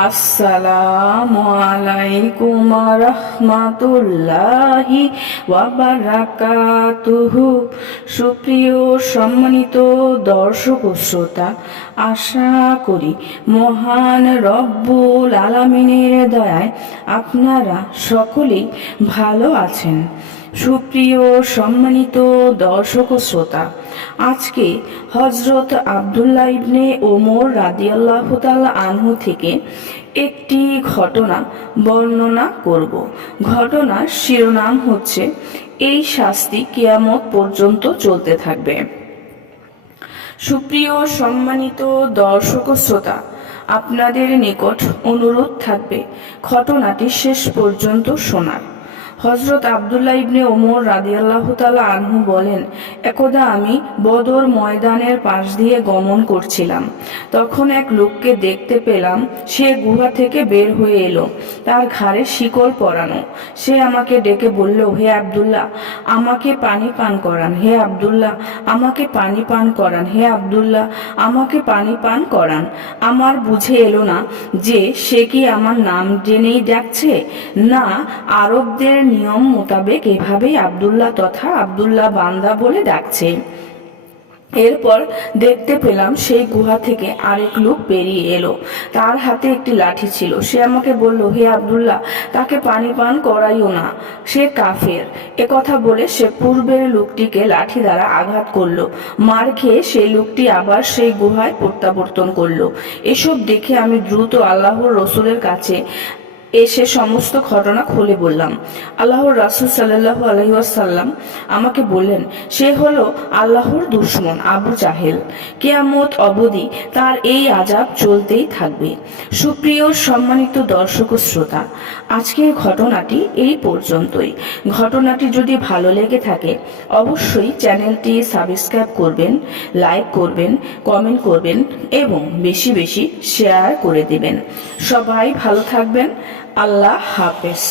আসসালামু আলাইকুম রাহমাতুল্লাহি ওয়া বারাকাতুহু। সুপ্রিয় সম্মানিত দর্শক ও শ্রোতা, আশা করি মহান রব্বুল আলামিনের দয়ায় আপনারা সকলেই ভালো আছেন। সুপ্রিয় সম্মানিত দর্শক ও শ্রোতা, আজকে হযরত আব্দুল্লাহ ইবনে ওমর রাদিয়াল্লাহু তাআলা আনহু থেকে একটি ঘটনা বর্ণনা করব। ঘটনার শিরোনাম হচ্ছে, এই শাস্তি কিয়ামত পর্যন্ত চলতে থাকবে। সুপ্রিয় সম্মানিত দর্শক ও শ্রোতা, আপনাদের নিকট অনুরোধ থাকবে ঘটনাটি শেষ পর্যন্ত শোনার। হযরত আব্দুল্লাহ ইবনে ওমর রাদিয়াল্লাহু তাআলা আনহু বলেন, একদা আমি বদর ময়দানের পাশ দিয়ে গমন করছিলাম। তখন এক লোককে দেখতে পেলাম। সে গুহা থেকে বের হয়ে এলো, তার ঘাড়ে শিকল পরানো। সে আমাকে ডেকে বলল, হে আব্দুল্লাহ, আমাকে পানি পান করান। হে আব্দুল্লাহ, আমাকে পানি পান করান। হে আব্দুল্লাহ, আমাকে পানি পান করান। আমার বুঝে এলো না যে সে কি আমার নাম জেনেই ডাকছে, না আরবদের নিয়ম মোতাবেক এভাবেই আব্দুল্লাহ তথা আব্দুল্লাহ বান্দা বলে ডাকছে। এরপর দেখতে পেলাম সেই গুহা থেকে আরেক লোক বেরিয়ে এলো। তার হাতে একটি লাঠি ছিল। সে আমাকে বলল, হে আব্দুল্লাহ, তাকে পানি পান করাইও না, সে কাফের। একথা বলে সে পূর্বের লোকটিকে লাঠি দ্বারা আঘাত করলো। মার খেয়ে সেই লোকটি আবার সেই গুহায় প্রত্যাবর্তন করলো। এসব দেখে আমি দ্রুত আল্লাহর রসুলের কাছে এসে সমস্ত ঘটনা খুলে বললাম। আল্লাহর রাসূল সাল্লাল্লাহু আলাইহি ওয়াসাল্লাম আমাকে বললেন, সে হলো আল্লাহর দুশমন আবু জাহেল। কিয়ামত অবধি তার এই আযাব চলতেই থাকবে। সুপ্রিয় সম্মানিত দর্শক ও শ্রোতা, আজকের ঘটনাটি এই পর্যন্তই। ঘটনাটি যদি ভালো লেগে থাকে অবশ্যই চ্যানেলটি সাবস্ক্রাইব করবেন, লাইক করবেন, কমেন্ট করবেন এবং বেশি বেশি শেয়ার করে দিবেন। সবাই ভালো থাকবেন। আল্লাহ হাফেজ।